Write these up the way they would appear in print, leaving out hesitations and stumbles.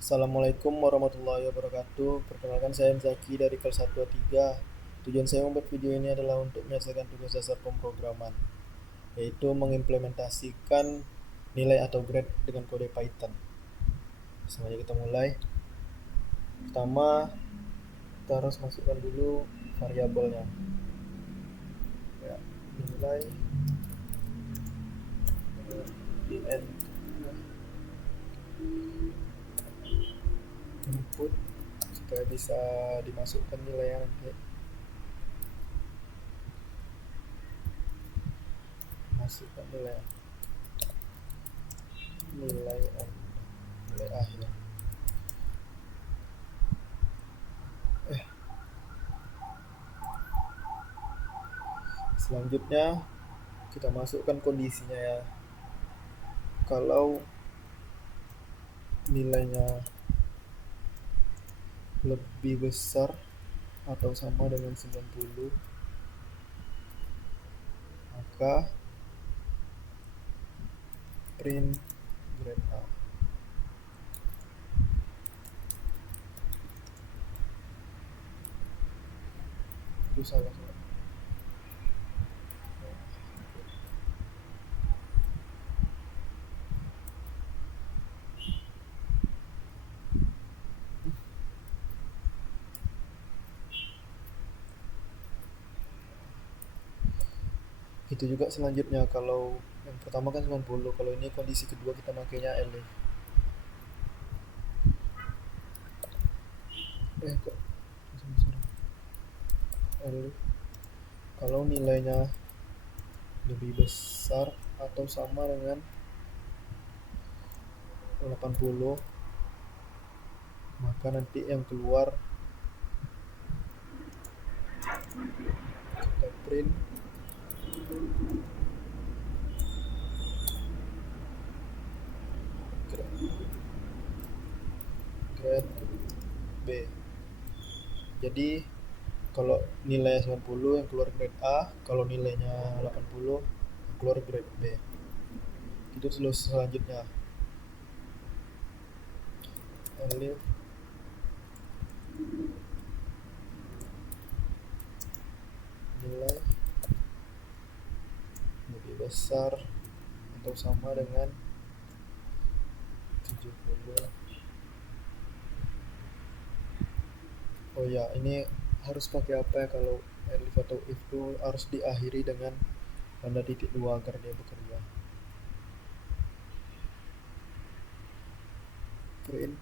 Assalamualaikum warahmatullahi wabarakatuh. Perkenalkan saya Zaki dari kelas 123. Tujuan saya membuat video ini adalah untuk menyelesaikan tugas dasar pemrograman, yaitu mengimplementasikan nilai atau grade dengan kode Python. Langsung aja kita mulai. Pertama, kita harus masukkan dulu variabelnya. Ya, nilai int input supaya bisa dimasukkan nilainya nanti. Masukkan nilai akhir. Selanjutnya kita masukkan kondisinya ya. Kalau nilainya lebih besar atau sama dengan 90, maka print grade A. Itu salah. Itu juga selanjutnya, kalau yang pertama kan 90, kalau ini kondisi kedua kita makainya elif. Kok elif kalau nilainya lebih besar atau sama dengan 80, maka nanti yang keluar kita print grade B. Jadi kalau nilainya 90 yang keluar grade A, kalau nilainya 80 yang keluar grade B. Itu selanjutnya. Elif nilai lebih besar atau sama dengan 70. Oh ya, ini harus pakai apa ya kalau elif atau if itu harus diakhiri dengan tanda titik dua agar dia bekerja. Print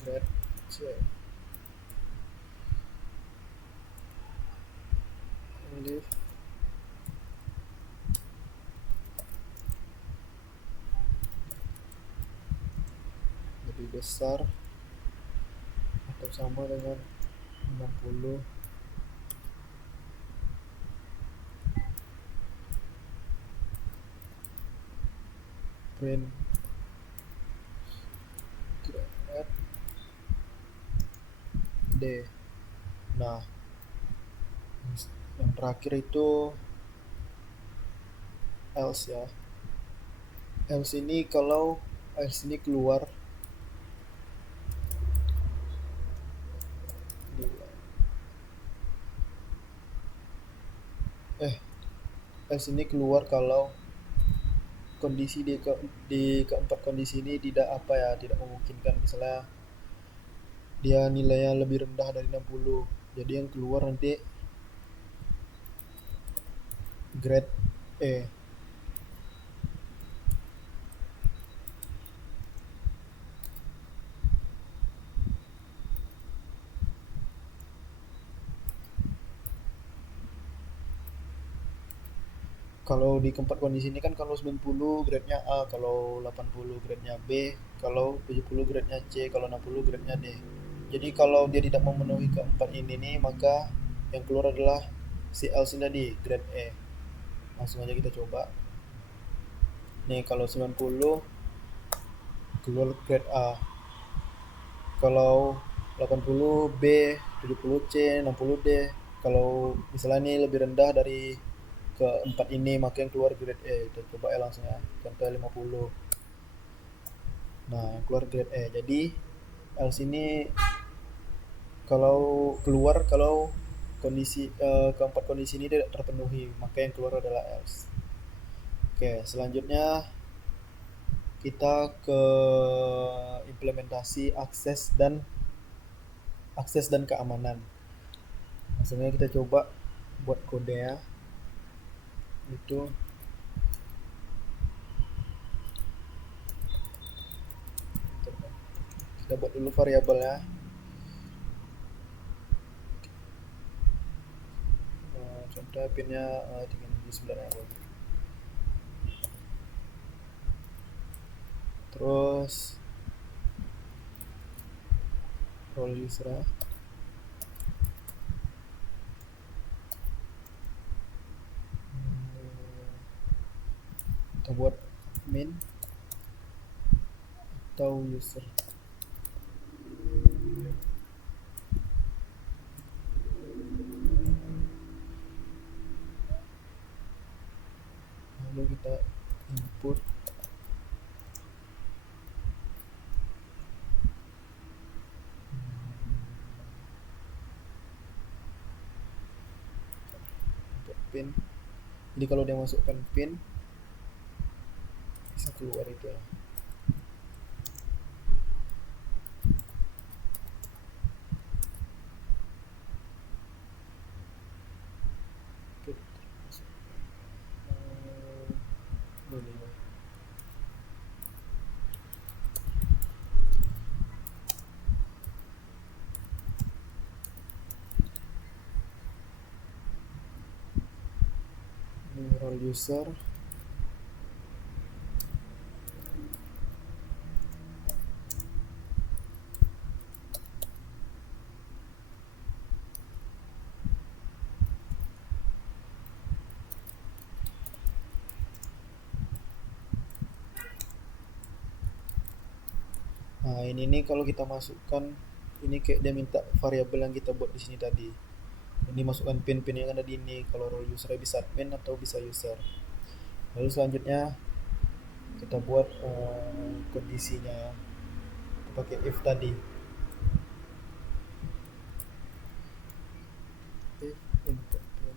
grade C. Elif lebih besar atau sama dengan 60. Print grade D. Nah, yang terakhir itu else ya. Else ini kalau else ini keluar else ini keluar kalau kondisi di keempat kondisi ini tidak memungkinkan. Misalnya dia nilainya lebih rendah dari 60, jadi yang keluar nanti grade E. Kalau di keempat kondisi ini kan kalau 90 grade-nya A, kalau 80 grade-nya B, kalau 70 grade-nya C, kalau 60 grade-nya D. Jadi kalau dia tidak memenuhi keempat ini nih, maka yang keluar adalah si else tadi, grade E. Langsung aja kita coba. Nih kalau 90 keluar grade A. Kalau 80 B, 70 C, 60 D. Kalau misalnya ini lebih rendah dari ke 4 ini maka yang keluar grade E. Kita coba ya langsung ya. Contoh 50. Nah, yang keluar grade E. Jadi else ini kalau keluar kalau kondisi keempat kondisi ini tidak terpenuhi, maka yang keluar adalah else. Oke, selanjutnya kita ke implementasi akses dan keamanan. Langsungnya kita coba buat kode ya. Itu kita buat dulu variabelnya. Contoh pinnya 369 ya. Terus role user ya. Kita buat admin atau user. Lalu kita input pin. Jadi kalau dia masukkan pin bisa keluar itu ya. Oke, boleh. Ini role user. Nah, ini nih kalau kita masukkan ini kayak dia minta variabel yang kita buat di sini tadi. Ini masukkan pin yang ada di ini. Kalau role user bisa admin atau bisa user. Lalu selanjutnya kita buat kondisinya. Kita pakai if tadi. If input pin.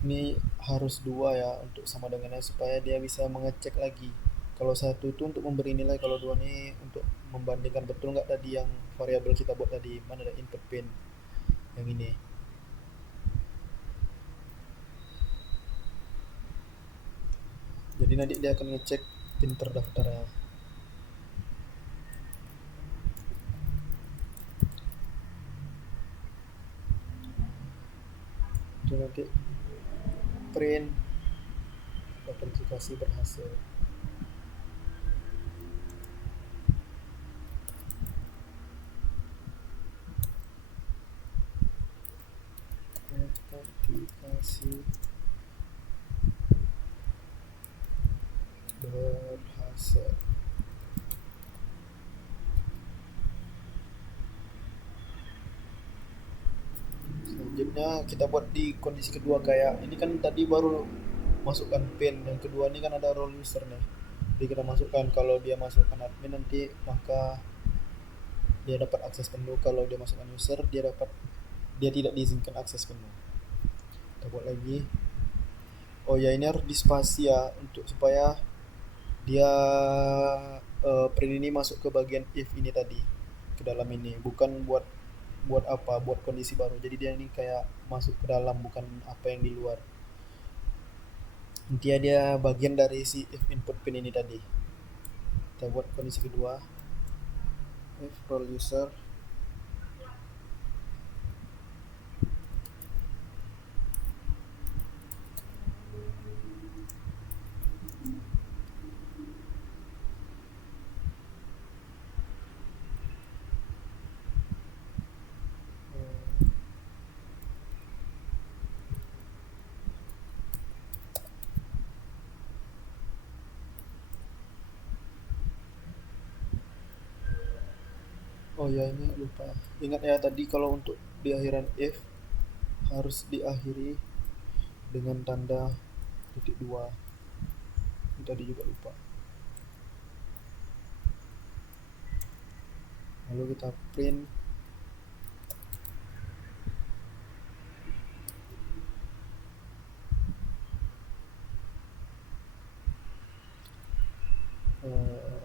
Ini harus 2 ya untuk sama dengannya supaya dia bisa mengecek lagi. Kalau satu itu untuk memberi nilai, kalau 2 ini untuk membandingkan betul nggak tadi yang variabel kita buat tadi. Mana ada input pin yang ini. Jadi nanti dia akan ngecek pin terdaftar ya. Itu nanti print autentikasi berhasil. Autentikasi berhasil. Selanjutnya kita buat di kondisi kedua kayak ini kan tadi baru masukkan pin, yang kedua ini kan ada role user nih. Jadi kita masukkan kalau dia masukkan admin nanti maka dia dapat akses penuh, kalau dia masukkan user dia tidak diizinkan akses penuh. Kita buat lagi. Oh ya, ini harus dispasi ya untuk supaya dia print ini masuk ke bagian if ini tadi, ke dalam ini, bukan buat buat kondisi baru. Jadi dia ini kayak masuk ke dalam, bukan apa yang di luar. Intinya dia bagian dari si if input pin ini tadi. Kita buat kondisi kedua, if role user Oh ya, ini lupa. Ingat ya tadi kalau untuk di akhiran if harus diakhiri dengan tanda titik dua. Ini tadi juga lupa. Lalu kita print. eh,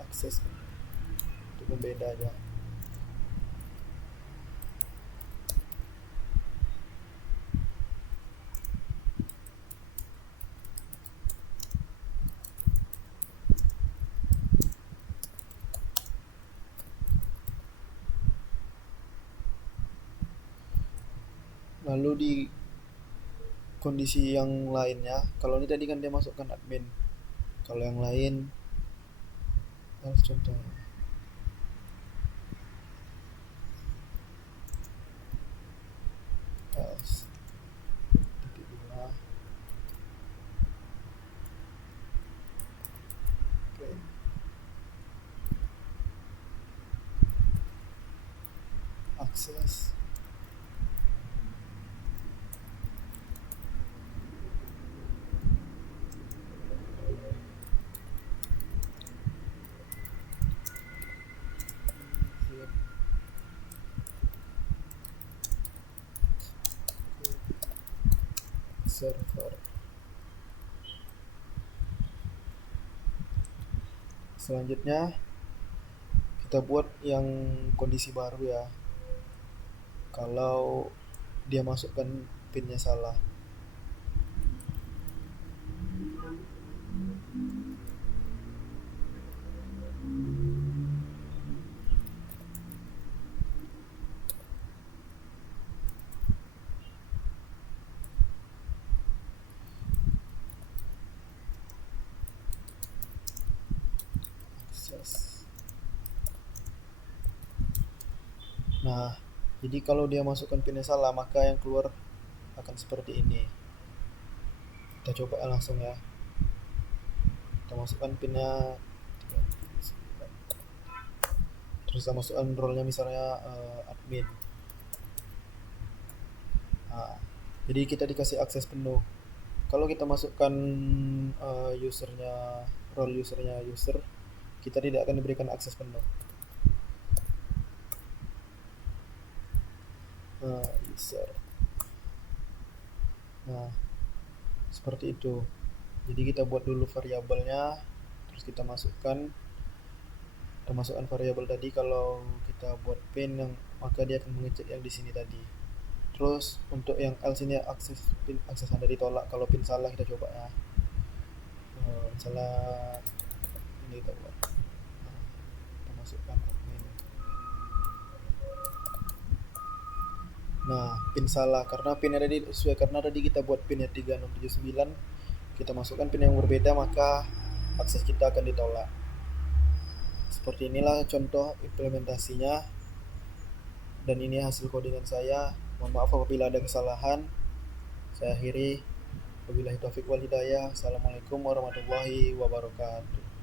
Akses untuk membeda aja. Lalu di kondisi yang lainnya, kalau ini tadi kan dia masukkan admin, kalau yang lain harus contoh else titik dua print akses server. Selanjutnya kita buat yang kondisi baru ya, kalau dia masukkan pinnya salah. Akses. Nah, jadi kalau dia masukkan pinnya salah, maka yang keluar akan seperti ini. Kita coba langsung ya. Kita masukkan pinnya 3, 9. Terus kita masukkan role-nya misalnya admin. Nah, jadi kita dikasih akses penuh. Kalau kita masukkan usernya, role usernya user, kita tidak akan diberikan akses penuh. User. Nah, seperti itu. Jadi kita buat dulu variabelnya, terus kita masukkan variabel tadi. Kalau kita buat pin yang, maka dia akan mengecek yang di sini tadi. Terus untuk yang else ini akses Anda ditolak kalau pin salah. Kita coba ya. Misalnya ini kita buat. Kita masukkan admin. Nah, pin salah karena pinnya tadi sesuai, karena tadi kita buat pinnya 3679, kita masukkan pin yang berbeda, maka akses kita akan ditolak. Seperti inilah contoh implementasinya, dan ini hasil codingan saya. Mohon maaf apabila ada kesalahan. Saya akhiri. Wabillahi taufiq wal hidayah. Assalamualaikum warahmatullahi wabarakatuh.